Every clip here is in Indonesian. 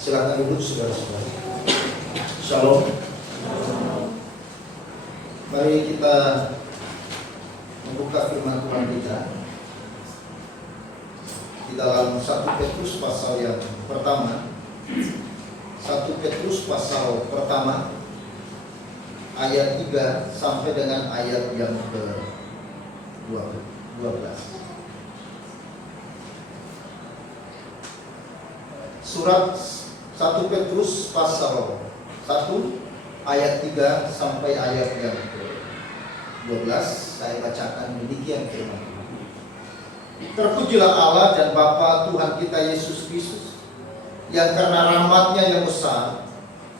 Silakan duduk saudara-saudara. Shalom. Mari kita membuka firman Tuhan kita di dalam 1 Petrus pasal yang pertama. 1 Petrus pasal pertama ayat 3 sampai dengan ayat yang ke-12. Surat 1 Petrus pasal 1 ayat 3 sampai ayat yang ke-12. Saya bacakan demikian firman Tuhan. Terpujilah Allah dan Bapa Tuhan kita Yesus Kristus, yang karena rahmat-Nya yang besar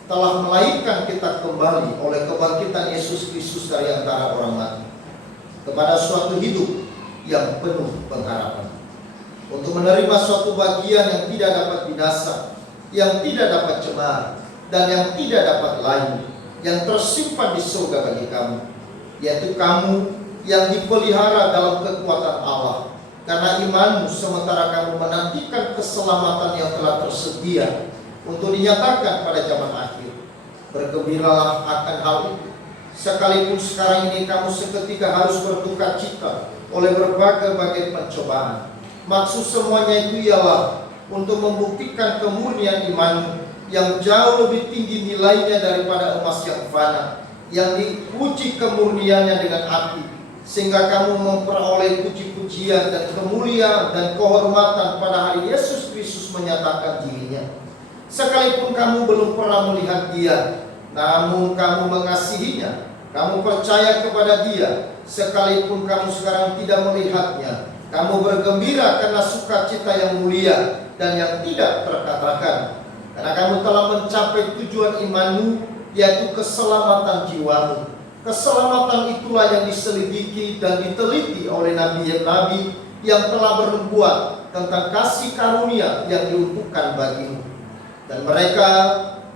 telah melahirkan kita kembali oleh kebangkitan Yesus Kristus dari antara orang mati kepada suatu hidup yang penuh pengharapan, untuk menerima suatu bagian yang tidak dapat binasa, yang tidak dapat cemar, dan yang tidak dapat layu, yang tersimpan di surga bagi kamu, yaitu kamu yang dipelihara dalam kekuatan Allah karena imanmu, sementara kamu menantikan keselamatan yang telah tersedia untuk dinyatakan pada zaman akhir. Bergembiralah akan hal itu, sekalipun sekarang ini kamu seketika harus berduka cita oleh berbagai pencobaan. Maksud semuanya itu ialah untuk membuktikan kemurnian imanmu yang jauh lebih tinggi nilainya daripada emas yang fana, yang diuji kemurniannya dengan api, sehingga kamu memperoleh puji-pujian dan kemuliaan dan kehormatan pada hari Yesus Kristus menyatakan dirinya. Sekalipun kamu belum pernah melihat Dia, namun kamu mengasihinya, kamu percaya kepada Dia. Sekalipun kamu sekarang tidak melihatnya, kamu bergembira karena sukacita yang mulia dan yang tidak terkatakan, karena kamu telah mencapai tujuan imanmu, yaitu keselamatan jiwamu. Keselamatan itulah yang diselidiki dan diteliti oleh nabi-nabi yang telah bernubuat tentang kasih karunia yang diuntukkan bagimu. Dan mereka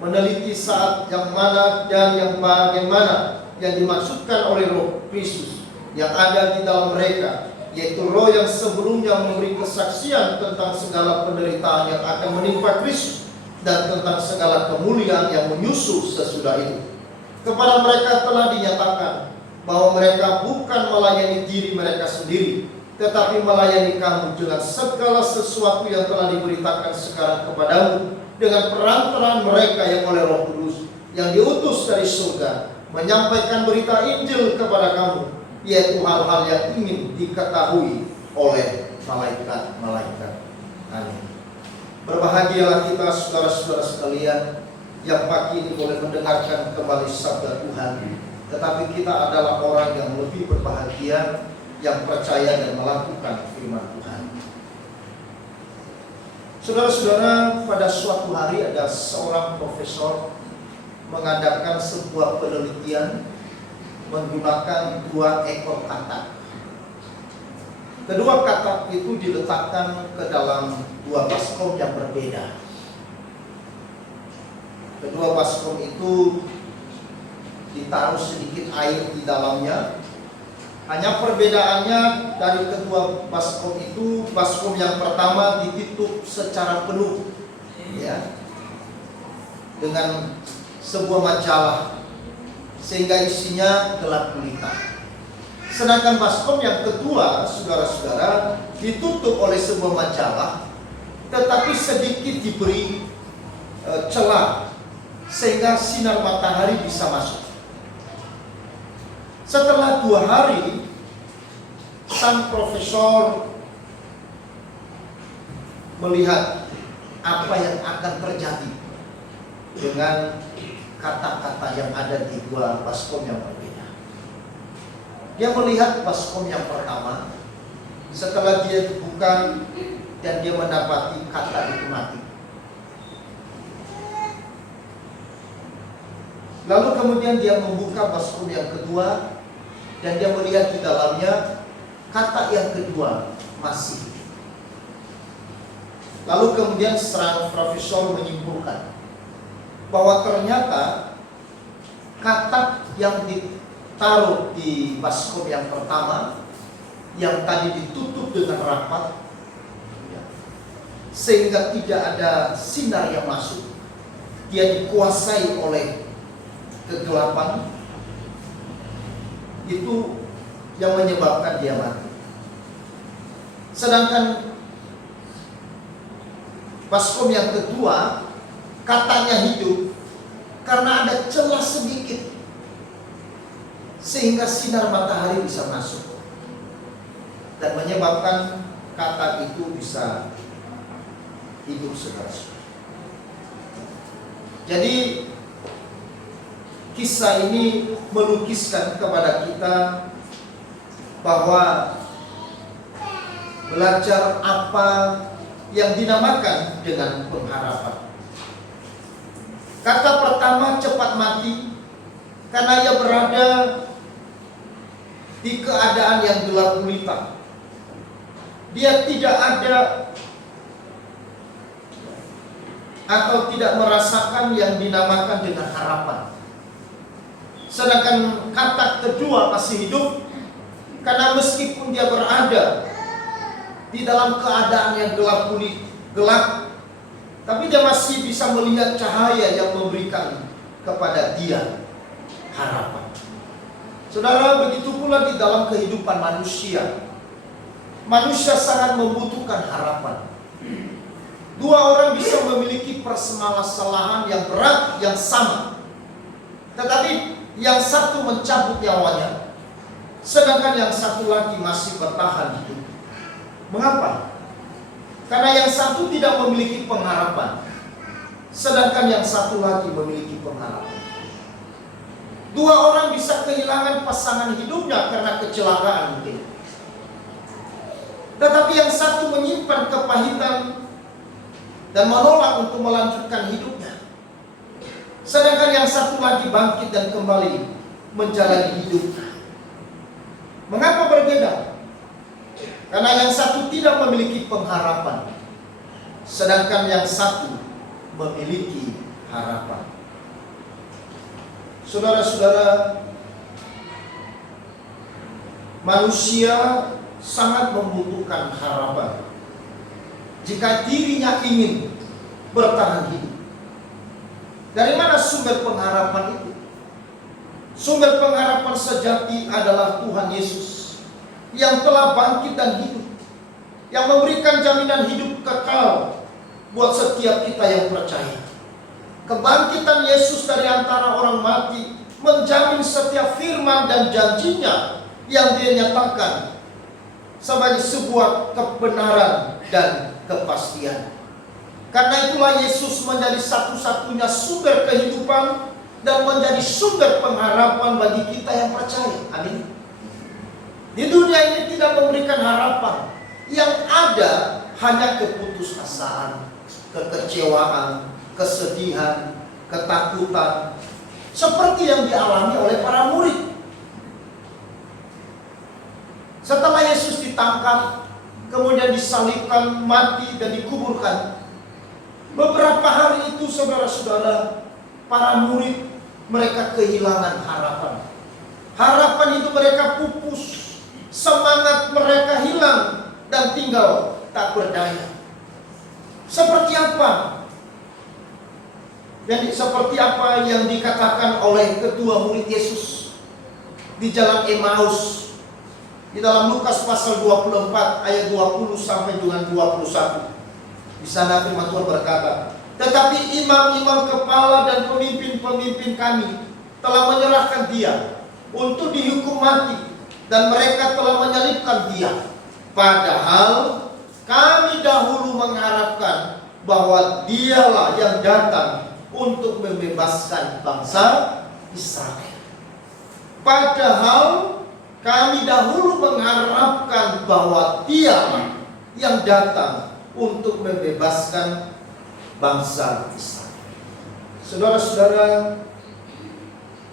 meneliti saat yang mana dan yang bagaimana yang dimaksudkan oleh Roh Kristus yang ada di dalam mereka, yaitu Roh yang sebelumnya memberi kesaksian tentang segala penderitaan yang akan menimpa Kristus dan tentang segala kemuliaan yang menyusul sesudah itu. Kepada mereka telah dinyatakan bahwa mereka bukan melayani diri mereka sendiri, tetapi melayani kamu dengan segala sesuatu yang telah diberitakan sekarang kepadamu, dengan perantaraan mereka yang oleh Roh Kudus yang diutus dari surga, menyampaikan berita Injil kepada kamu, yaitu hal-hal yang ingin diketahui oleh malaikat-malaikat. Amin. Berbahagialah kita saudara-saudara sekalian yang pagi ini boleh mendengarkan kembali sabda Tuhan. Tetapi kita adalah orang yang lebih berbahagia, yang percaya dan melakukan firman Tuhan. Saudara-saudara, pada suatu hari ada seorang profesor mengadakan sebuah penelitian menggunakan 2 ekor katak. Kedua katak itu diletakkan ke dalam 2 baskom yang berbeda. Kedua baskom itu ditaruh sedikit air di dalamnya. Hanya perbedaannya dari kedua baskom itu, baskom yang pertama ditutup secara penuh, ya, dengan sebuah majalah, sehingga isinya gelap gulita. Sedangkan baskom yang kedua, saudara-saudara, ditutup oleh sebuah majalah, tetapi sedikit diberi celah sehingga sinar matahari bisa masuk. Setelah 2 hari, sang profesor melihat apa yang akan terjadi dengan kata-kata yang ada di 2 baskom yang berbeda. Dia melihat baskom yang pertama, setelah dia buka dan dia mendapati kata itu mati. Lalu kemudian dia membuka baskom yang kedua dan dia melihat di dalamnya kata yang kedua masih. Lalu kemudian sang profesor menyimpulkan bahwa ternyata kata yang ditaruh di baskom yang pertama, yang tadi ditutup dengan rapat, sehingga tidak ada sinar yang masuk. Dia dikuasai oleh kegelapan. Itu yang menyebabkan dia mati. Sedangkan baskom yang kedua, katanya hidup karena ada celah sedikit sehingga sinar matahari bisa masuk dan menyebabkan kata itu bisa hidup seterusnya. Jadi kisah ini melukiskan kepada kita bahwa belajar apa yang dinamakan dengan pengharapan. Kata pertama, cepat mati, karena ia berada di keadaan yang gelap gulita. Dia tidak ada atau tidak merasakan yang dinamakan dengan harapan. Sedangkan kata kedua, masih hidup, karena meskipun dia berada di dalam keadaan yang gelap, tapi dia masih bisa melihat cahaya yang memberikan kepada dia harapan. Saudara, begitu pula di dalam kehidupan manusia. Manusia sangat membutuhkan harapan. Dua orang bisa memiliki permasalahan yang berat, yang sama, tetapi yang satu mencabut nyawanya, sedangkan yang satu lagi masih bertahan hidup. Mengapa? Karena yang satu tidak memiliki pengharapan, sedangkan yang satu lagi memiliki pengharapan. Dua orang bisa kehilangan pasangan hidupnya karena kecelakaan mungkin, tetapi yang satu menyimpan kepahitan dan menolak untuk melanjutkan hidupnya, sedangkan yang satu lagi bangkit dan kembali menjalani hidupnya. Mengapa berbeda? Karena yang satu tidak memiliki pengharapan, sedangkan yang satu memiliki harapan. Saudara-saudara, manusia sangat membutuhkan harapan jika dirinya ingin bertahan hidup. Dari mana sumber pengharapan itu? Sumber pengharapan sejati adalah Tuhan Yesus yang telah bangkit dan hidup, yang memberikan jaminan hidup kekal buat setiap kita yang percaya. Kebangkitan Yesus dari antara orang mati menjamin setiap firman dan janjinya yang dia nyatakan sebagai sebuah kebenaran dan kepastian. Karena itulah Yesus menjadi satu-satunya sumber kehidupan dan menjadi sumber pengharapan bagi kita yang percaya. Amin. Di dunia ini tidak memberikan harapan. Yang ada hanya keputusasaan, kekecewaan, kesedihan, ketakutan, seperti yang dialami oleh para murid. Setelah Yesus ditangkap, kemudian disalibkan, mati, dan dikuburkan, beberapa hari itu saudara-saudara, para murid mereka kehilangan harapan. Harapan itu mereka pupus, semangat mereka hilang, dan tinggal tak berdaya. Seperti apa? Seperti apa yang dikatakan oleh kedua murid Yesus di jalan Emmaus, di dalam Lukas pasal 24 ayat 20 sampai dengan 21. Di sana firman Tuhan berkata, tetapi imam-imam kepala dan pemimpin-pemimpin kami telah menyerahkan dia untuk dihukum mati, dan mereka telah menyalibkan dia. Padahal kami dahulu mengharapkan bahwa dialah yang datang untuk membebaskan bangsa Israel. Padahal kami dahulu mengharapkan bahwa dialah yang datang untuk membebaskan bangsa Israel. Saudara-saudara,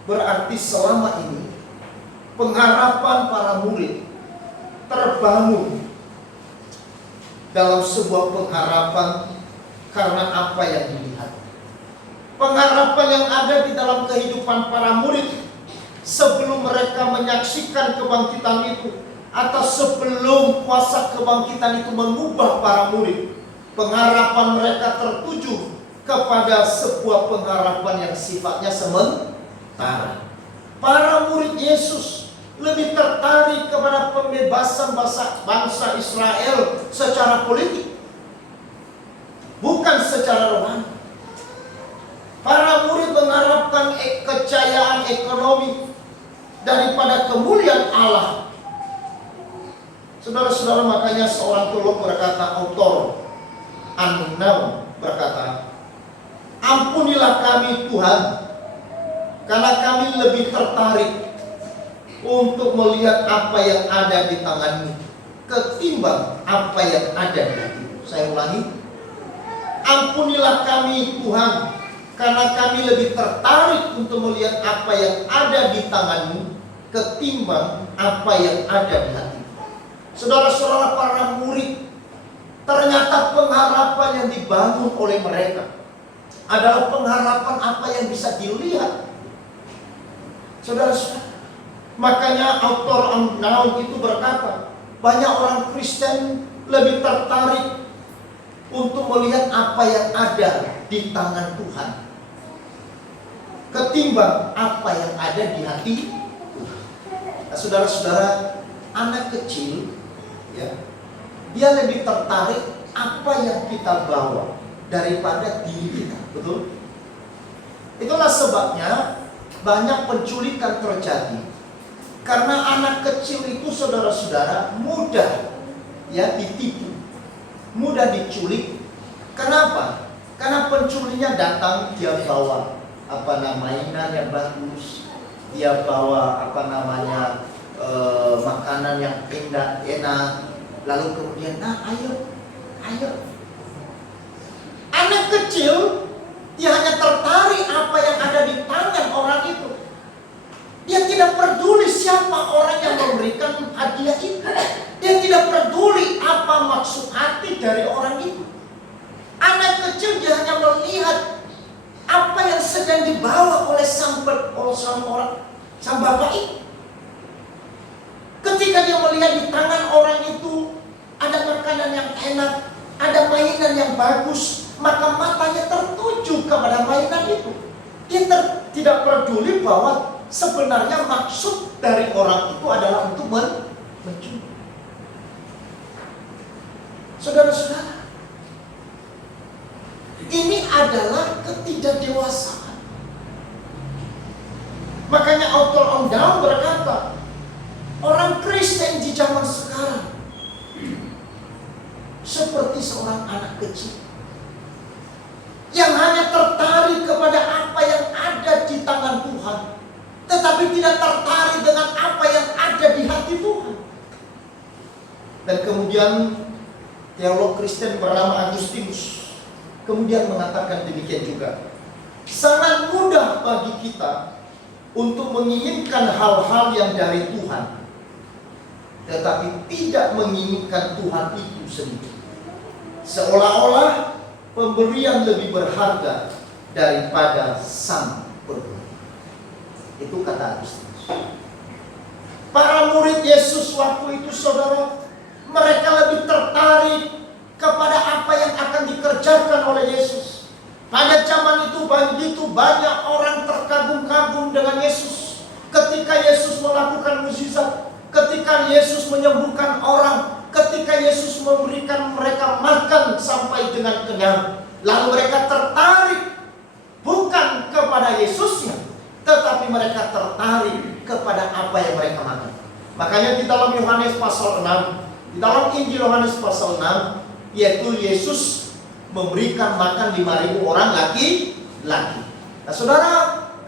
berarti selama ini pengharapan para murid terbangun dalam sebuah pengharapan karena apa yang dilihat. Pengharapan yang ada di dalam kehidupan para murid sebelum mereka menyaksikan kebangkitan itu, atau sebelum kuasa kebangkitan itu mengubah para murid, Pengharapan mereka tertuju kepada sebuah pengharapan yang sifatnya sementara. Para murid Yesus lebih tertarik kepada pembebasan bangsa Israel secara politik, bukan secara rohani. Para murid mengharapkan kejayaan ekonomi daripada kemuliaan Allah. Saudara-saudara, makanya seorang teolog berkata, author unknown berkata, ampunilah kami Tuhan, karena kami lebih tertarik untuk melihat apa yang ada di tangan-Mu ketimbang apa yang ada di hati-Mu. Saya ulangi, ampunilah kami Tuhan, karena kami lebih tertarik untuk melihat apa yang ada di tangan-Mu ketimbang apa yang ada di hati-Mu. Saudara-saudara, para murid, ternyata pengharapan yang dibangun oleh mereka adalah pengharapan apa yang bisa dilihat. Saudara-saudara, makanya author unknown itu berkata, banyak orang Kristen lebih tertarik untuk melihat apa yang ada di tangan Tuhan ketimbang apa yang ada di hati Tuhan. Nah, saudara-saudara, anak kecil, ya, dia lebih tertarik apa yang kita bawa daripada diri kita, betul? Itulah sebabnya banyak penculikan terjadi, karena anak kecil itu, saudara-saudara, mudah ya ditipu, mudah diculik. Kenapa? Karena penculiknya datang, dia bawa mainan yang bagus, dia bawa makanan yang enak, lalu kemudian ayo. Anak kecil dia hanya tertarik apa yang ada di tangan orang itu. Dia tidak peduli siapa orang yang memberikan hadiah itu. Dia tidak peduli apa maksud hati dari orang itu. Anak kecil dia hanya melihat apa yang sedang dibawa oleh sang bapak itu. Ketika dia melihat di tangan orang itu ada makanan yang enak, ada mainan yang bagus, maka matanya tertuju kepada mainan itu. Dia tidak peduli bahwa sebenarnya maksud dari orang itu adalah untuk mencuri. Saudara-saudara, ini adalah ketidakdewasaan. Makanya author unknown berkata, orang Kristen di zaman sekarang seperti seorang anak kecil yang hanya tertarik kepada apa yang ada di tangan Tuhan, tetapi tidak tertarik dengan apa yang ada di hati Tuhan. Dan kemudian teolog Kristen bernama Agustinus kemudian mengatakan demikian juga. Sangat mudah bagi kita untuk menginginkan hal-hal yang dari Tuhan, tetapi tidak menginginkan Tuhan itu sendiri. Seolah-olah pemberian lebih berharga daripada sang pemberi. Itu kata Agustinus. Para murid Yesus waktu itu, saudara, mereka lebih tertarik kepada apa yang akan dikerjakan oleh Yesus. Pada zaman itu begitu banyak orang terkagum-kagum dengan Yesus. Ketika Yesus melakukan mukjizat, ketika Yesus menyembuhkan orang, ketika Yesus memberikan mereka makan sampai dengan kenyang, lalu mereka tertarik bukan kepada Yesusnya, tetapi mereka tertarik kepada apa yang mereka makan. Makanya di dalam Yohanes pasal 6, di dalam Injil Yohanes pasal 6, yaitu Yesus memberikan makan 5.000 orang laki-laki. Nah, saudara,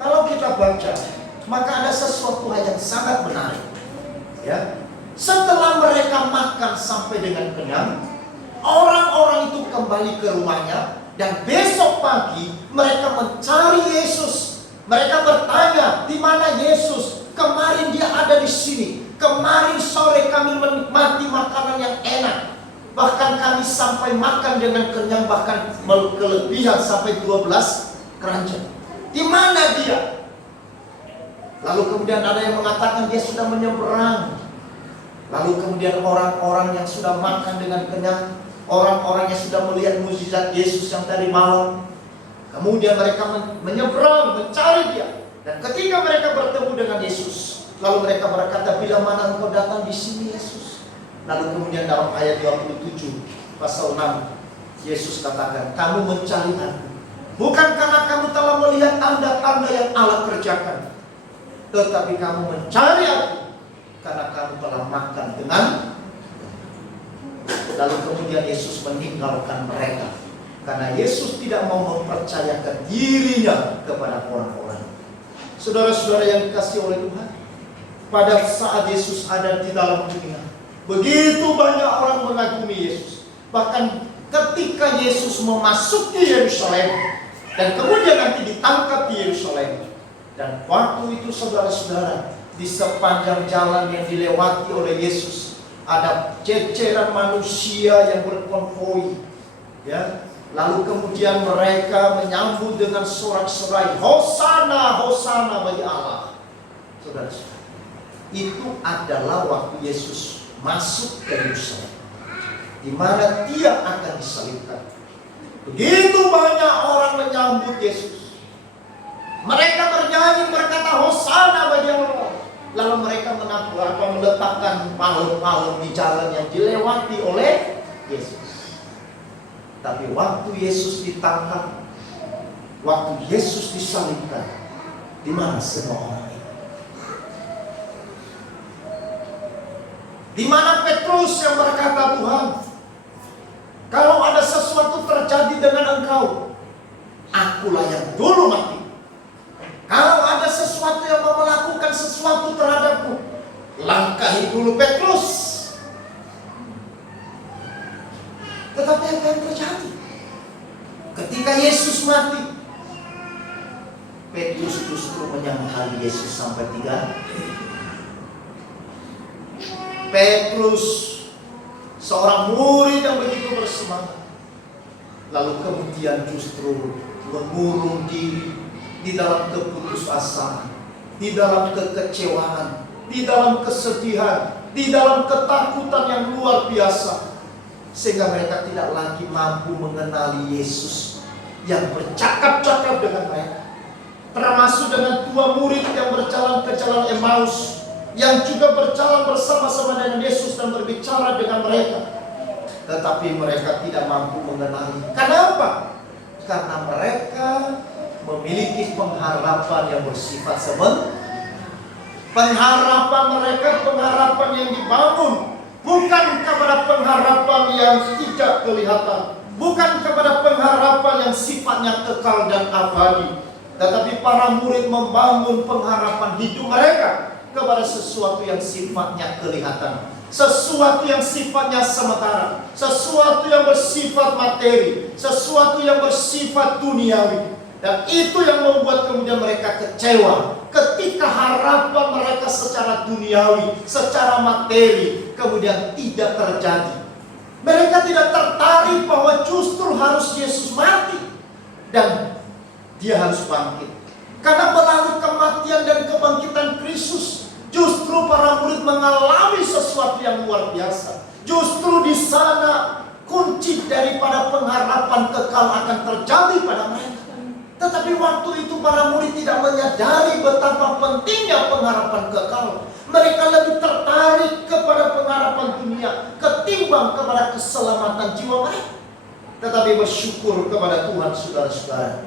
kalau kita baca, maka ada sesuatu hal yang sangat menarik. Ya, setelah mereka makan sampai dengan kenyang, orang-orang itu kembali ke rumahnya, dan besok pagi mereka mencari Yesus. Mereka bertanya, di mana Yesus? Kemarin dia ada di sini. Kemarin sore kami menikmati makanan yang enak. Bahkan kami sampai makan dengan kenyang, bahkan kelebihan sampai 12 keranjang. Di mana dia? Lalu kemudian ada yang mengatakan dia sudah menyeberang. Lalu kemudian orang-orang yang sudah makan dengan kenyang orang-orang yang sudah melihat mukjizat Yesus yang tadi malam. Kemudian mereka menyeberang, mencari dia. Dan ketika mereka bertemu dengan Yesus, lalu mereka berkata, bila mana engkau datang di sini Yesus? Lalu kemudian dalam ayat 27 pasal 6, Yesus katakan, kamu mencari aku, bukan karena kamu telah melihat tanda-tanda yang Allah kerjakan, tetapi kamu mencari aku karena kamu telah makan dengan. Lalu kemudian Yesus meninggalkan mereka, karena Yesus tidak mau mempercayakan dirinya kepada orang-orang. Saudara-saudara yang dikasihi oleh Tuhan, pada saat Yesus ada di dalam dunia, begitu banyak orang mengagumi Yesus. Bahkan ketika Yesus memasuki Yerusalem dan kemudian nanti ditangkap di Yerusalem, dan waktu itu saudara-saudara, di sepanjang jalan yang dilewati oleh Yesus ada ceceran manusia yang berkonvoi, ya. Lalu kemudian mereka menyambut dengan sorak-sorai, Hosana, Hosana bagi Allah. Saudara-saudara, itu adalah waktu Yesus masuk ke Yerusalem, di mana dia akan disalibkan. Begitu banyak orang menyambut Yesus. Mereka bernyanyi berkata Hosana bagi Allah. Lalu mereka meletakkan palem-palem di jalan yang dilewati oleh Yesus. Tapi waktu Yesus ditangkap, waktu Yesus disalibkan, di mana semua orang itu? Di mana Petrus yang berkata, Tuhan, kalau ada sesuatu terjadi dengan engkau, akulah yang dulu mati. Kalau ada sesuatu yang mau melakukan sesuatu terhadapku, langkahi dulu Petrus. Tetapi apa yang terjadi? Ketika Yesus mati, Petrus justru menyangkali Yesus sampai 3. Petrus, seorang murid yang begitu bersemangat, lalu kemudian justru mengurung diri di dalam keputusasaan, di dalam kekecewaan, di dalam kesedihan, di dalam ketakutan yang luar biasa. Sehingga mereka tidak lagi mampu mengenali Yesus yang bercakap-cakap dengan mereka. Termasuk dengan 2 murid yang berjalan ke jalan Emmaus, yang juga berjalan bersama-sama dengan Yesus dan berbicara dengan mereka. Tetapi mereka tidak mampu mengenali. Kenapa? Karena mereka memiliki pengharapan yang bersifat sementara. Pengharapan mereka, pengharapan yang dibangun bukan kepada pengharapan yang tidak kelihatan, bukan kepada pengharapan yang sifatnya kekal dan abadi. Tetapi para murid membangun pengharapan hidup mereka kepada sesuatu yang sifatnya kelihatan, sesuatu yang sifatnya sementara, sesuatu yang bersifat materi, sesuatu yang bersifat duniawi. Dan itu yang membuat kemudian mereka kecewa ketika harapan mereka secara duniawi, secara materi kemudian tidak terjadi. Mereka tidak tertarik bahwa justru harus Yesus mati dan dia harus bangkit. Karena melalui kematian dan kebangkitan Kristus, justru para murid mengalami sesuatu yang luar biasa. Justru di sana kunci daripada pengharapan kekal akan terjadi pada mereka. Tetapi waktu itu para murid tidak menyadari betapa pentingnya pengharapan kekal. Mereka lebih tertarik kepada pengharapan dunia ketimbang kepada keselamatan jiwa mereka. Tetapi bersyukur kepada Tuhan, saudara-saudara,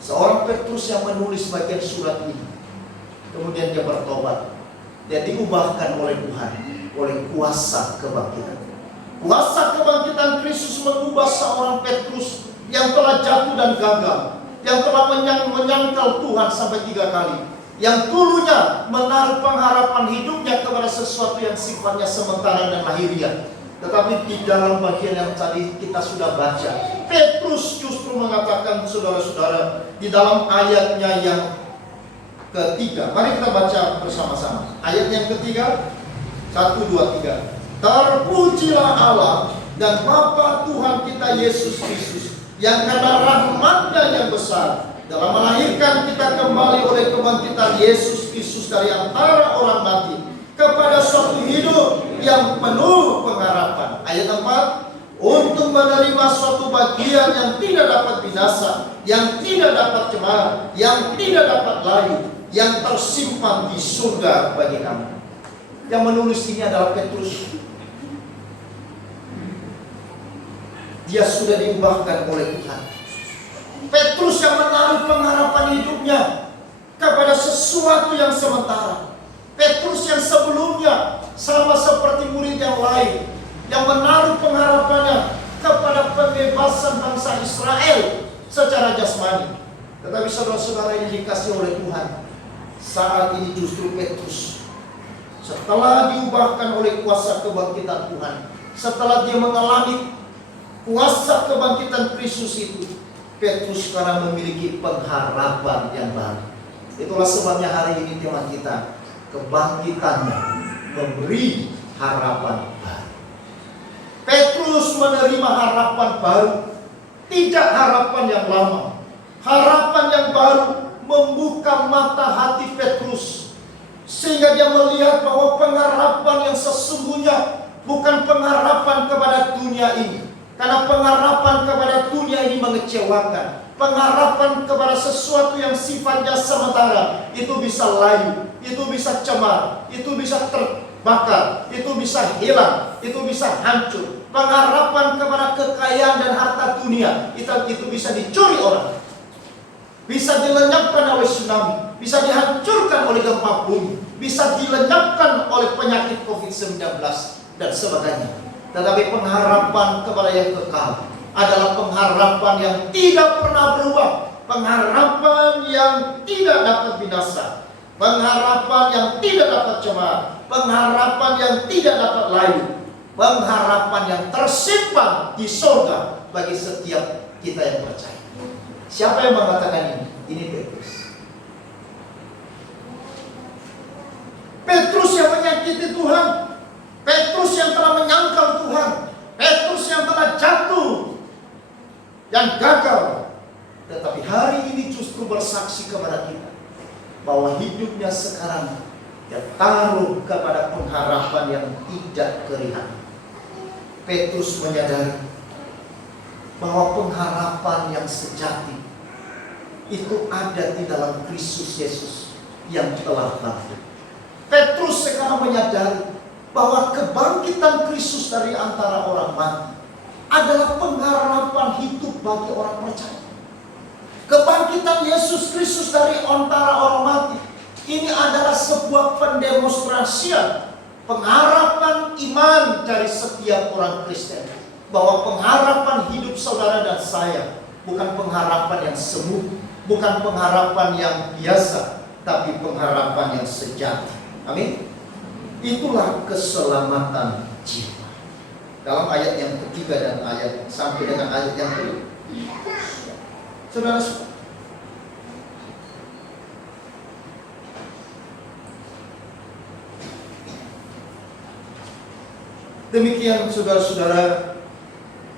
seorang Petrus yang menulis bagian surat ini, kemudian dia bertobat. Dia diubahkan oleh Tuhan, oleh kuasa kebangkitan. Kuasa kebangkitan Kristus mengubah seorang Petrus yang telah jatuh dan gagal, yang telah menyangkal Tuhan sampai 3 kali, yang dulunya menaruh pengharapan hidupnya kepada sesuatu yang sifatnya sementara dan lahiriah. Tetapi di dalam bagian yang tadi kita sudah baca, Petrus justru mengatakan, saudara-saudara, di dalam ayatnya yang ketiga, mari kita baca bersama-sama. Ayat yang ketiga, 1, 2, 3. Terpujilah Allah dan Bapa Tuhan kita Yesus Kristus, yang karena rahmat-Nya yang besar dalam melahirkan kita kembali oleh kebangkitan Yesus Kristus dari antara orang mati kepada suatu hidup yang penuh pengharapan. Ayat 4, untuk menerima suatu bagian yang tidak dapat binasa, yang tidak dapat cemar, yang tidak dapat layu, yang tersimpan di surga bagi kamu. Yang menulis ini adalah Petrus. Dia sudah diubahkan oleh Tuhan. Petrus yang menaruh pengharapan hidupnya kepada sesuatu yang sementara. Petrus yang sebelumnya sama seperti murid yang lain, yang menaruh pengharapannya kepada pembebasan bangsa Israel secara jasmani. Tetapi saudara-saudara yang dikasihi oleh Tuhan, saat ini justru Petrus, setelah diubahkan oleh kuasa kebangkitan Tuhan, setelah dia mengalami kuasa kebangkitan Kristus itu, Petrus sekarang memiliki pengharapan yang baru. Itulah sebabnya hari ini tema kita, kebangkitannya memberi harapan baru. Petrus menerima harapan baru, tidak harapan yang lama. Harapan yang baru membuka mata hati Petrus, sehingga dia melihat bahwa pengharapan yang sesungguhnya bukan pengharapan kepada dunia ini. Karena pengharapan kepada dunia ini mengecewakan. Pengharapan kepada sesuatu yang sifatnya sementara, itu bisa layu, itu bisa cemar, itu bisa terbakar, itu bisa hilang, itu bisa hancur. Pengharapan kepada kekayaan dan harta dunia, itu bisa dicuri orang, bisa dilenyapkan oleh tsunami, bisa dihancurkan oleh gempa bumi, bisa dilenyapkan oleh penyakit COVID-19 dan sebagainya. Tetapi pengharapan kepada yang kekal adalah pengharapan yang tidak pernah berubah, pengharapan yang tidak dapat binasa, pengharapan yang tidak dapat cemar, pengharapan yang tidak dapat layu, pengharapan yang tersimpan di surga bagi setiap kita yang percaya. Siapa yang mengatakan ini? Ini Petrus. Petrus yang menyakiti Tuhan, Petrus yang telah menyangkal Tuhan, Petrus yang telah jatuh dan gagal, tetapi hari ini justru bersaksi kepada kita bahwa hidupnya sekarang dia taruh kepada pengharapan yang tidak kelihatan. Petrus menyadari bahwa pengharapan yang sejati itu ada di dalam Kristus Yesus yang telah bangkit. Petrus sekarang menyadari bahwa kebangkitan Kristus dari antara orang mati adalah pengharapan hidup bagi orang percaya. Kebangkitan Yesus Kristus dari antara orang mati ini adalah sebuah pendemonstrasian pengharapan iman dari setiap orang Kristen, bahwa pengharapan hidup saudara dan saya bukan pengharapan yang semu, bukan pengharapan yang biasa, tapi pengharapan yang sejati. Amin. Itulah keselamatan jiwa. Dalam ayat yang ketiga dan ayat sampai dengan ayat yang kelima, saudara-saudara, demikian saudara-saudara,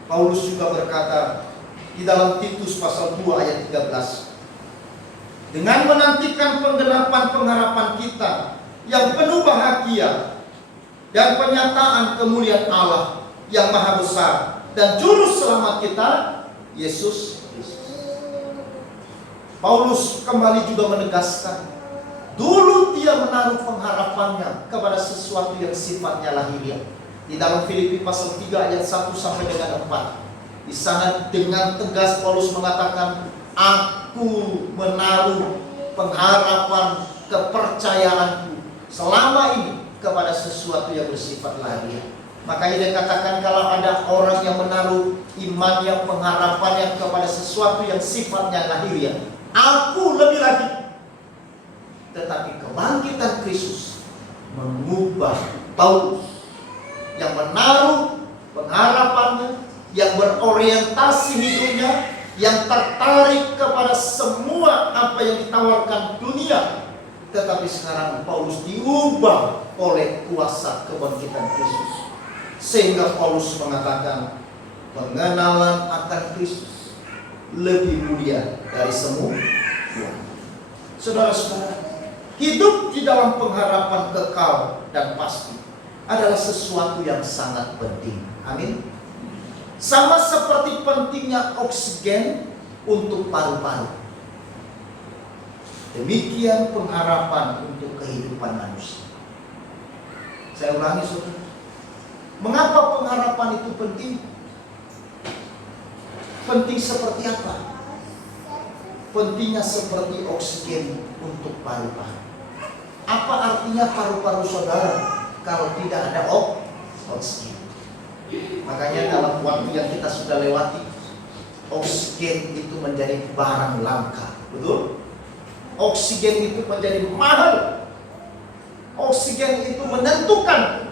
Paulus juga berkata di dalam Titus pasal 2 ayat 13, dengan menantikan penggenapan pengharapan kita yang penuh bahagia dan penyataan kemuliaan Allah yang maha besar dan juru selamat kita, Yesus Kristus. Paulus kembali juga menegaskan, dulu dia menaruh pengharapannya kepada sesuatu yang sifatnya lahiriah. Di dalam Filipi pasal 3 ayat 1 sampai dengan 4. Di sana dengan tegas Paulus mengatakan, aku menaruh pengharapan kepercayaanku selama ini kepada sesuatu yang bersifat lahiriah. Makanya dia katakan, kalau ada orang yang menaruh imannya, pengharapannya kepada sesuatu yang sifatnya lahiriah, aku lebih lagi. Tetapi kebangkitan Kristus mengubah Paulus yang menaruh pengharapannya, yang berorientasi hidupnya, yang tertarik kepada semua apa yang ditawarkan dunia. Tetapi sekarang Paulus diubah oleh kuasa kebangkitan Kristus, sehingga Paulus mengatakan pengenalan akan Kristus lebih mulia dari semua. Saudara-saudara, hidup di dalam pengharapan kekal dan pasti adalah sesuatu yang sangat penting. Amin. Sama seperti pentingnya oksigen untuk paru-paru, demikian pengharapan untuk kehidupan manusia. Saya ulangi, saudara. Mengapa pengharapan itu penting? Penting seperti apa? Pentingnya seperti oksigen untuk paru-paru. Apa artinya paru-paru saudara kalau tidak ada oksigen? Makanya dalam waktu yang kita sudah lewati, oksigen itu menjadi barang langka. Betul? Oksigen itu menjadi mahal. Oksigen itu menentukan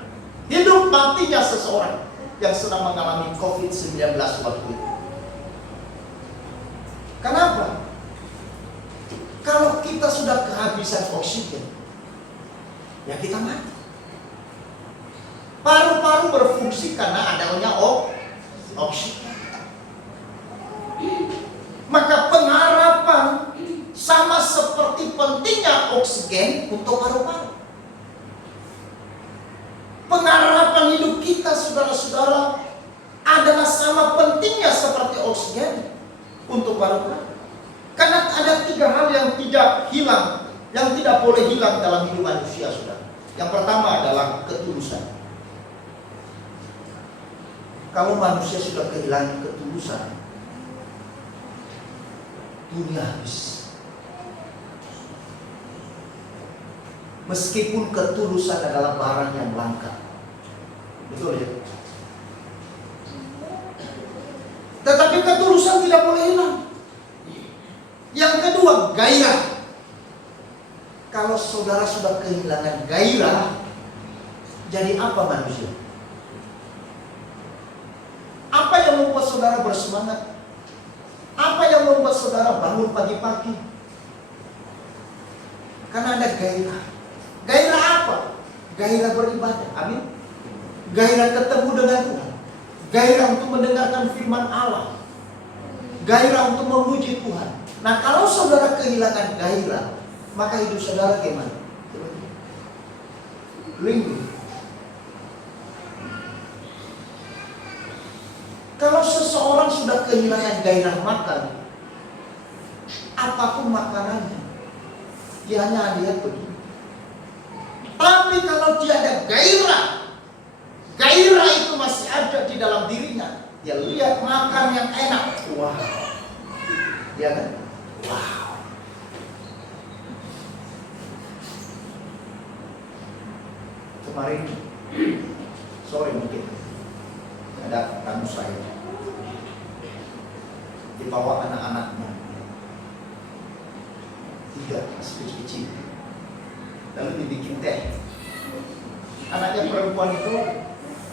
hidup matinya seseorang yang sedang mengalami COVID-19 waktu itu. Kenapa? Kalau kita sudah kehabisan oksigen, ya kita mati. Paru-paru berfungsi karena adanya oksigen. Maka pengharapan sama seperti pentingnya oksigen untuk paru-paru. Pengharapan hidup kita, saudara-saudara, adalah sama pentingnya seperti oksigen untuk paru-paru. Karena ada 3 hal yang tidak hilang, yang tidak boleh hilang dalam hidup manusia, saudara. Yang pertama adalah ketulusan. Kalau manusia sudah kehilangan ketulusan, dunia habis. Meskipun ketulusan adalah barang yang langka. Betul ya? Tetapi ketulusan tidak boleh hilang. Yang kedua, gairah. Kalau saudara sudah kehilangan gairah, jadi apa manusia? Apa yang membuat saudara bersemangat? Apa yang membuat saudara bangun pagi-pagi? Karena ada gairah. Gairah apa? Gairah beribadah. Amin. Gairah ketemu dengan Tuhan. Gairah untuk mendengarkan firman Allah. Gairah untuk memuji Tuhan. Nah, kalau saudara kehilangan gairah, maka hidup saudara gimana? Linglung. Kalau seseorang sudah kehilangan gairah makan, apapun makanannya, dia hanya lihat begini. Tapi kalau dia ada gairah, gairah itu masih ada di dalam dirinya. Dia lihat makan yang enak, wow, dia kan, wow. Kemarin sore mungkin ada tamu saya, dibawa anak-anaknya 3 masih kecil-kecil, lalu dibikin teh. Anaknya perempuan itu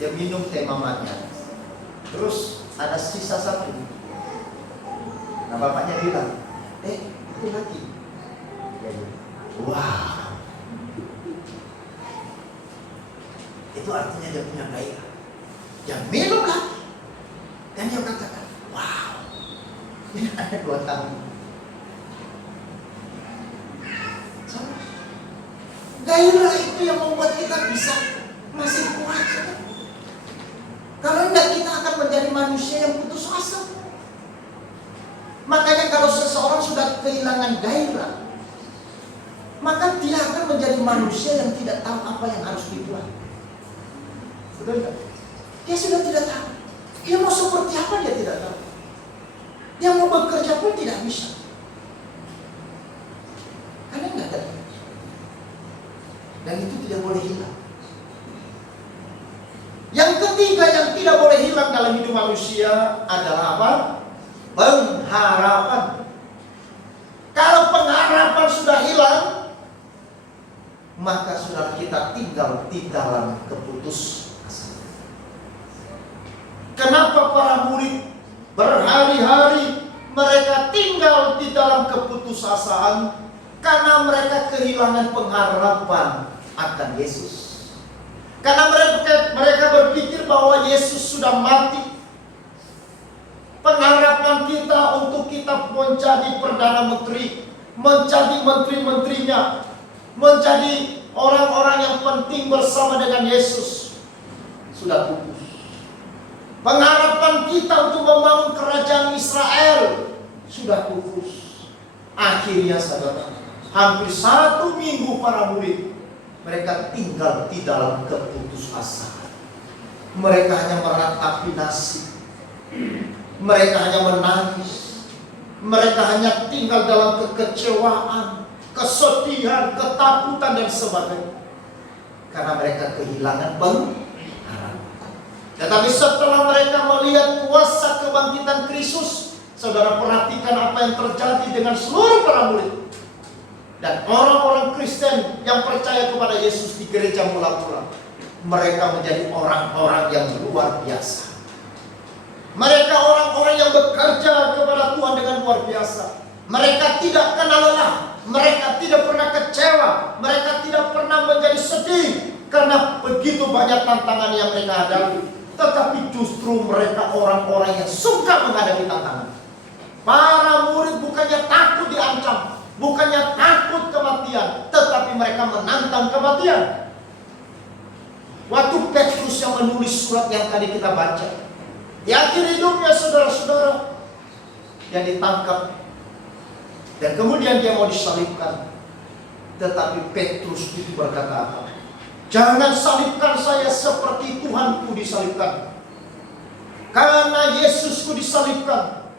dia minum teh mamanya, terus ada sisa 1. Nah, bapaknya bilang, itu lagi. Wow, itu artinya dia punya gairah. Yang minum lagi. Dan dia katakan, wow, ini ada 2 tahun. Gairah itu yang membuat kita bisa masih kuat. Kalau tidak, kita akan menjadi manusia yang putus asa. Makanya kalau seseorang sudah kehilangan gairah, maka dia akan menjadi manusia yang tidak tahu apa yang harus dibuat. Betul tidak? Dia sudah tidak tahu. Dia mau seperti apa, dia tidak tahu. Dia mau bekerja pun tidak bisa. Karena tidak ada. Dan itu tidak boleh hilang. Yang ketiga yang tidak boleh hilang dalam hidup manusia adalah apa? Pengharapan. Kalau pengharapan sudah hilang, maka saudara kita tinggal di dalam keputusasaan. Kenapa para murid berhari-hari mereka tinggal di dalam keputusasaan? Karena mereka kehilangan pengharapan akan Yesus. Karena mereka berpikir bahwa Yesus sudah mati. Pengharapan kita untuk kita menjadi Perdana Menteri, menjadi menteri-menterinya, menjadi orang-orang yang penting bersama dengan Yesus sudah pupus. Pengharapan kita untuk membangun kerajaan Israel sudah pupus. Akhirnya saudara, hampir 1 minggu para murid mereka tinggal di dalam keputusasaan. Mereka hanya meratapi nasib. Mereka hanya menangis. Mereka hanya tinggal dalam kekecewaan, kesedihan, ketakutan dan sebagainya. Karena mereka kehilangan pengharapan. Tetapi setelah mereka melihat kuasa kebangkitan Kristus, saudara perhatikan apa yang terjadi dengan seluruh para murid dan orang-orang Kristen yang percaya kepada Yesus di gereja mula-mula. Mereka menjadi orang-orang yang luar biasa. Mereka orang-orang yang bekerja kepada Tuhan dengan luar biasa. Mereka tidak kenal lelah. Mereka tidak pernah kecewa. Mereka tidak pernah menjadi sedih karena begitu banyak tantangan yang mereka hadapi. Tetapi justru mereka orang-orang yang suka menghadapi tantangan. Para murid bukannya takut diancam, bukannya takut kematian, tetapi mereka menantang kematian. Waktu Petrus yang menulis surat yang tadi kita baca, di akhir hidupnya saudara-saudara, dia ditangkap dan kemudian dia mau disalibkan. Tetapi Petrus itu berkata apa? Jangan salibkan saya seperti Tuhanku disalibkan. Karena Yesusku disalibkan,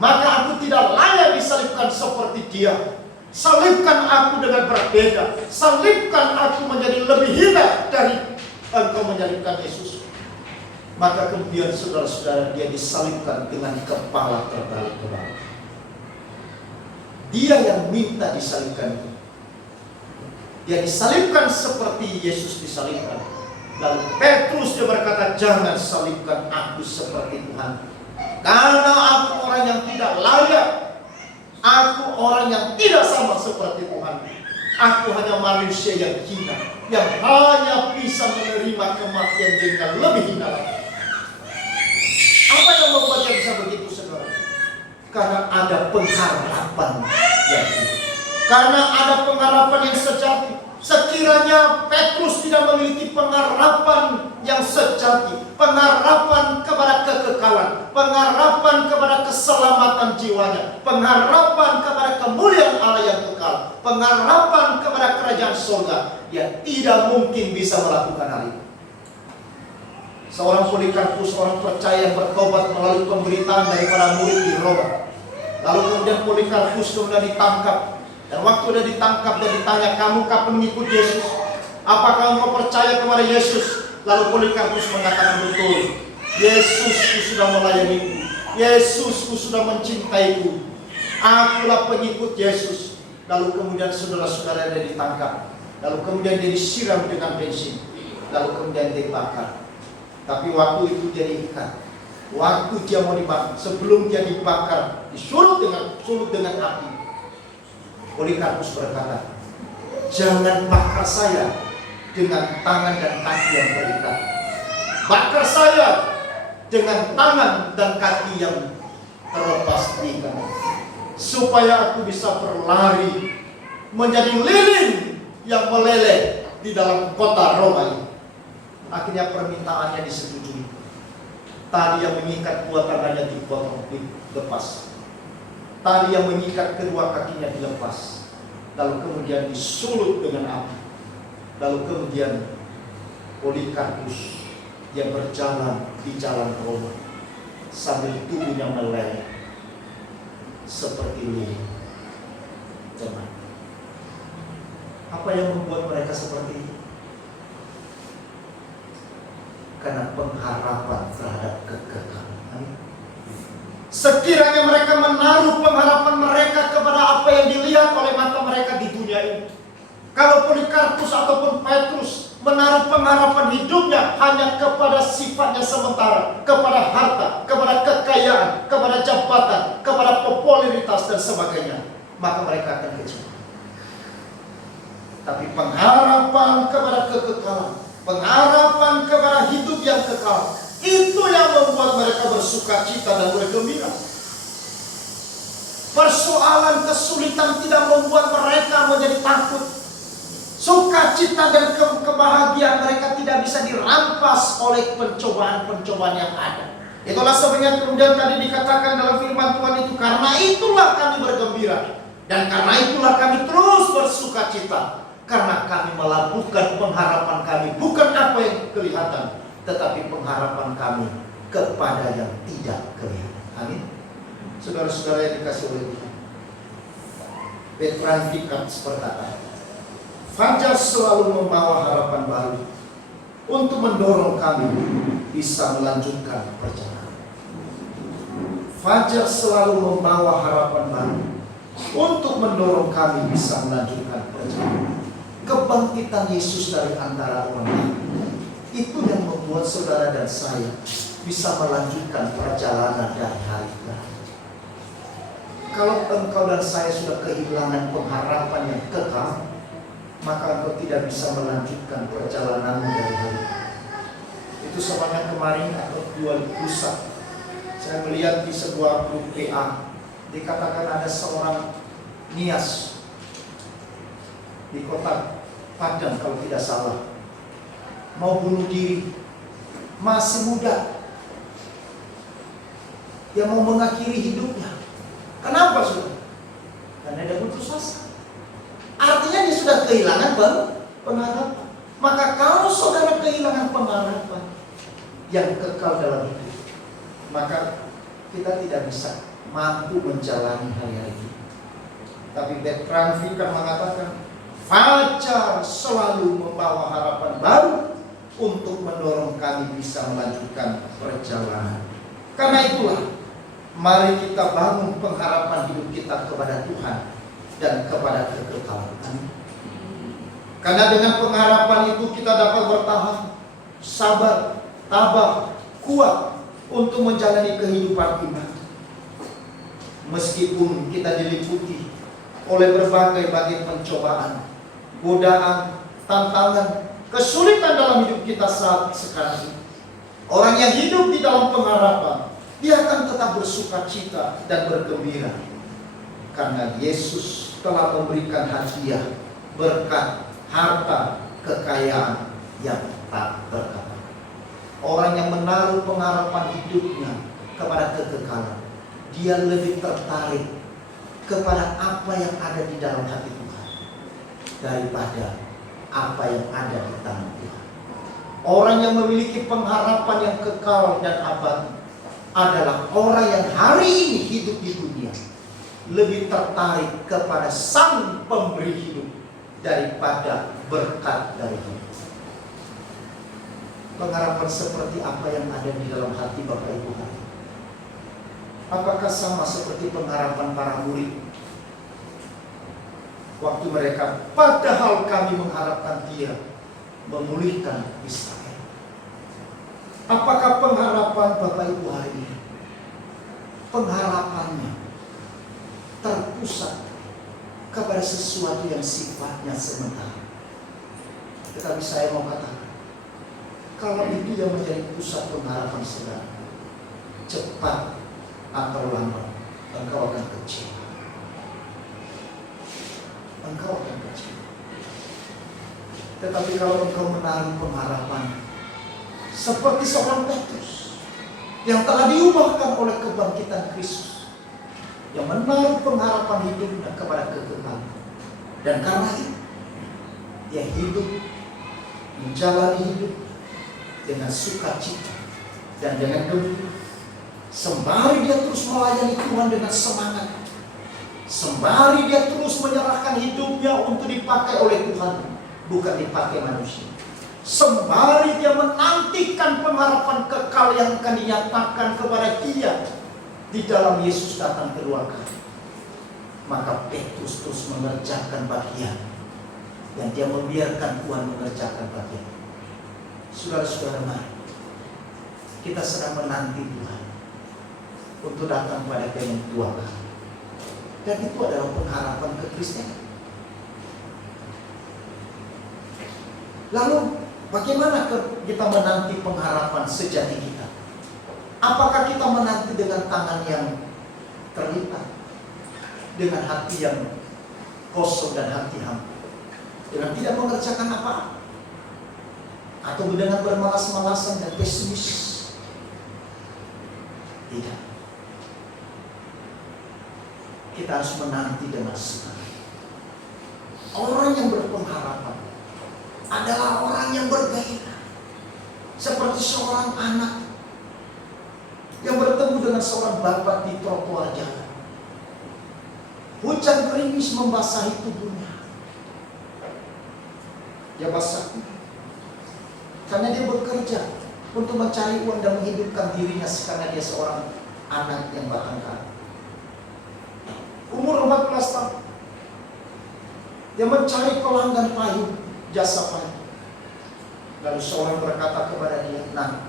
maka aku tidak layak disalibkan seperti dia. Salibkan aku dengan berbeda. Salibkan aku menjadi lebih hina dari engkau menyalibkan Yesus. Maka kemudian saudara-saudara, dia disalibkan dengan kepala terbalik ke bawah. Dia yang minta disalibkan. Dia disalibkan seperti Yesus disalibkan. Lalu Petrus dia berkata, jangan salibkan aku seperti Tuhan. Karena aku orang yang tidak layak. Aku orang yang tidak sama seperti Tuhan. Aku hanya manusia yang hina, yang hanya bisa menerima kematian dengan lebih hina lagi. Apa yang membuat dia bisa begitu, saudara? Karena ada pengharapan yang hidup. Karena ada pengharapan yang sejati. Sekiranya Petrus tidak memiliki pengharapan yang sejati, pengharapan kepada kekekalan, pengharapan kepada keselamatan jiwanya, pengharapan kepada kemuliaan Allah yang kekal, pengharapan kepada kerajaan surga, dia tidak mungkin bisa melakukan hal itu. Seorang Polikarpus, orang percaya yang bertobat melalui pemberitaan dari para murid di Roma. Lalu kemudian Polikarpus kemudian ditangkap. Dan waktu dia ditangkap dan ditanya, kamu kapan mengikut Yesus? Apakah engkau percaya kepada Yesus? Lalu Polikarpus mengatakan, betul. Yesusku sudah melayaniku. Yesusku sudah mencintaiku. Akulah pengikut Yesus. Lalu kemudian saudara-saudara dia ditangkap. Lalu kemudian dia disiram dengan bensin. Lalu kemudian dibakar. Tapi waktu itu dia diikat. Waktu dia mau dibakar, sebelum dia dibakar, disulut dengan api. Polikarpus berkata, jangan bakar saya dengan tangan dan kaki yang terikat. Bakar saya dengan tangan dan kaki yang terlepas diikat, supaya aku bisa berlari menjadi lilin yang meleleh di dalam kota Roma ini. Akhirnya permintaannya disetujui. Tadi yang mengikat dua tangannya dipotong, dilepas. Tali yang mengikat kedua kakinya dilepas. Lalu kemudian disulut dengan api. Lalu kemudian Polikarpus yang berjalan di jalan Roma sambil tubuhnya meleleh seperti lilin. Teman, apa yang membuat mereka seperti itu? Karena pengharapan terhadap kekekalan. Sekiranya mereka menaruh pengharapan mereka kepada apa yang dilihat oleh mata mereka di dunia ini. Kalau Polikarpus ataupun Petrus menaruh pengharapan hidupnya hanya kepada sifatnya sementara, kepada harta, kepada kekayaan, kepada jabatan, kepada popularitas dan sebagainya, maka mereka akan kecewa. Tapi pengharapan kepada kekekalan, pengharapan kepada hidup yang kekal, itu yang membuat mereka bersuka cita dan bergembira. Persoalan kesulitan tidak membuat mereka menjadi takut. Sukacita dan kebahagiaan mereka tidak tidak bisa dirampas oleh pencobaan-pencobaan yang ada. Itulah sebabnya kemudian tadi dikatakan dalam firman Tuhan itu, karena itulah kami bergembira, dan karena itulah kami terus bersuka cita, karena kami melabuhkan pengharapan kami bukan apa yang kelihatan, tetapi pengharapan kami kepada yang tidak kelihatan. Amin. Saudara-saudara yang dikasih oleh Tuhan, Veteran Vikat berkata, Fajar selalu membawa harapan baru untuk mendorong kami bisa melanjutkan perjalanan. Fajar selalu membawa harapan baru untuk mendorong kami bisa melanjutkan perjalanan. Kebangkitan Yesus dari antara orang mati, itu yang membuat saudara dan saya bisa melanjutkan perjalanan dari hari ke hari. Kalau engkau dan saya sudah kehilangan pengharapan yang kekal, maka engkau tidak bisa melanjutkan perjalananmu dari hari. Itu sebabnya kemarin atau 2 lusa saya melihat di sebuah grup PA, dikatakan ada seorang Nias di kota Padang kalau tidak salah, mau bunuh diri, masih muda, dia mau mengakhiri hidupnya. Kenapa sudah? Karena dia putus asa. Artinya dia sudah kehilangan pengharapan. Maka kalau saudara kehilangan pengharapan yang kekal dalam hidup, maka kita tidak bisa mampu menjalani hari-hari ini. Tapi Bertrand Vikat mengatakan, Fajar selalu membawa harapan baru untuk mendorong kami bisa melanjutkan perjalanan. Karena itulah, mari kita bangun pengharapan hidup kita kepada Tuhan dan kepada kekekalan. Karena dengan pengharapan itu kita dapat bertahan, sabar, tabah, kuat untuk menjalani kehidupan iman. Meskipun kita diliputi oleh berbagai pencobaan, godaan, tantangan, kesulitan dalam hidup kita saat sekarang ini. Orang yang hidup di dalam pengharapan, dia akan tetap bersuka cita dan bergembira. Karena Yesus telah memberikan hadiah, berkat, harta, kekayaan yang tak terkata. Orang yang menaruh pengharapan hidupnya kepada kekekalan, dia lebih tertarik kepada apa yang ada di dalam hati Tuhan daripada apa yang ada di tangan Tuhan. Orang yang memiliki pengharapan yang kekal dan abadi adalah orang yang hari ini hidup di dunia lebih tertarik kepada Sang Pemberi hidup daripada berkat dari hidup. Pengharapan seperti apa yang ada di dalam hati Bapak Ibu hari ini? Apakah sama seperti pengharapan para murid waktu mereka, padahal kami mengharapkan Dia memulihkan Israel? Apakah pengharapan Bapak Ibu hari ini, pengharapannya terpusat kepada sesuatu yang sifatnya sementara? Tetapi saya mau katakan, kalau itu yang menjadi pusat pengharapan saudara, cepat atau lambat engkau akan kecewa. Engkau akan kecewa. Tetapi kalau engkau menaruh pengharapan seperti seorang Petrus yang telah diubahkan oleh kebangkitan Kristus, yang menaruh pengharapan hidupnya kepada kekekalan, dan karena itu dia hidup, menjalani hidup dengan sukacita dan dengan gembira, sembari dia terus melayani Tuhan dengan semangat, sembari dia terus menyerahkan hidupnya untuk dipakai oleh Tuhan, bukan dipakai manusia. Sembari dia menantikan pengharapan kekal yang akan dinyatakan kepada dia di dalam Yesus datang kedua kali, maka Petrus terus mengerjakan bagian yang dia membiarkan Tuhan mengerjakan bagian. Saudara-saudara, mari kita sedang menanti Tuhan untuk datang pada yang kedua kali, dan itu adalah pengharapan kekristenan. Lalu bagaimana kita menanti pengharapan sejati kita? Apakah kita menanti dengan tangan yang terlipat, dengan hati yang kosong dan hati hampa, dengan tidak mengerjakan apa-apa? atau dengan bermalas-malasan dan pesimis. Tidak. Kita harus menanti dengan senang. Orang yang berpengharapan adalah orang yang bergairah, seperti seorang anak yang bertemu dengan seorang bapak di trotoar jalan. Hujan gerimis membasahi tubuhnya. Dia basah karena dia bekerja untuk mencari uang dan menghidupkan dirinya, karena dia seorang anak yang batang kara. Umur 14 tahun, dia mencari pelanggan payung, jasa payung. Lalu seorang berkata kepada dia, "Nah,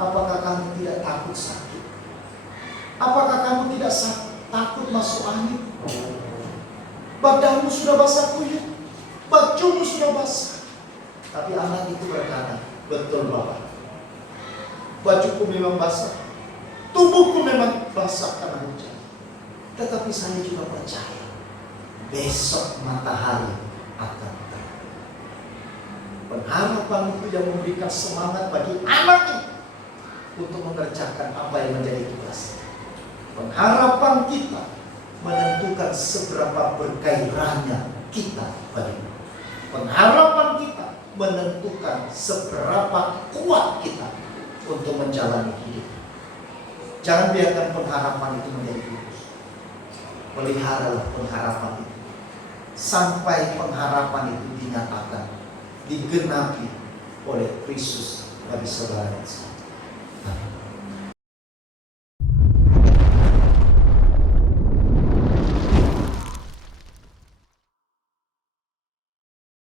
apakah kamu tidak takut sakit? Apakah kamu tidak takut masuk angin? Badanmu sudah basah kuyup, bajumu sudah basah." Tapi anak itu berkata, "Betul Bapak, bajuku memang basah, tubuhku memang basah karena hujan. Tetapi saya juga percaya besok matahari akan terang." Pengharapan itu yang memberikan semangat bagi anak itu untuk mengerjakan apa yang menjadi tugas. Pengharapan kita menentukan seberapa bergairahnya kita bagi. Pengharapan kita menentukan seberapa kuat kita untuk menjalani hidup. Jangan biarkan pengharapan itu menjadi pupus. Peliharalah pengharapan itu sampai pengharapan itu dinyatakan, digenapi oleh Kristus bagi saudara dan saya. Amin.